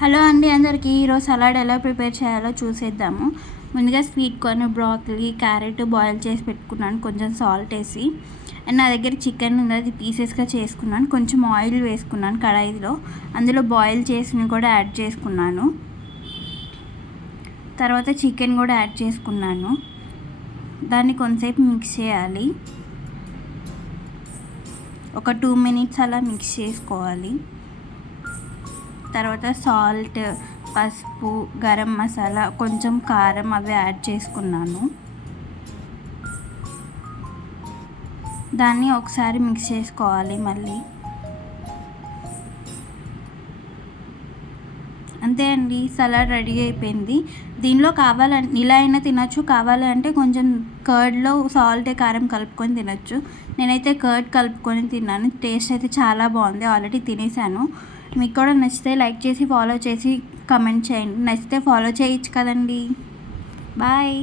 Hello అండి అందరికీ. ఈరోజు సలాడ్ ఎలా ప్రిపేర్ చేయాలో చూసేద్దాము. ముందుగా sweet corn, broccoli, carrot boil చేసి పెట్టుకున్నాను కొంచెం సాల్ట్ వేసి. అండ్ నా దగ్గర చికెన్ ఉంది, అది పీసెస్గా చేసుకున్నాను. కొంచెం ఆయిల్ వేసుకున్నాను కడాయిలో, అందులో బాయిల్ చేసినవి కూడా యాడ్ చేసుకున్నాను. తర్వాత చికెన్ కూడా యాడ్ చేసుకున్నాను. దాన్ని కొంతసేపు మిక్స్ చేయాలి. ఒక 2 minutes అలా మిక్స్ చేసుకోవాలి. తర్వాత సాల్ట్, పసుపు, గరం మసాలా, కొంచెం కారం అవి యాడ్ చేసుకున్నాను. దాన్ని ఒకసారి మిక్స్ చేసుకోవాలి మళ్ళీ. అంతే అండి, సలాడ్ రెడీ అయిపోయింది. దీనిలో కావాలంటే ఇలా అయినా తినచ్చు, కావాలి అంటే కొంచెం కర్డ్లో సాల్ట్ కారం కలుపుకొని తినచ్చు. నేనైతే కర్డ్ కలుపుకొని తిన్నాను. టేస్ట్ అయితే చాలా బాగుంది, ఆల్రెడీ తినేసాను. మీకు కూడా నచ్చితే లైక్ చేసి, ఫాలో చేసి, కమెంట్ చేయండి. నచ్చితే ఫాలో చేయొచ్చు కదండి. బాయ్.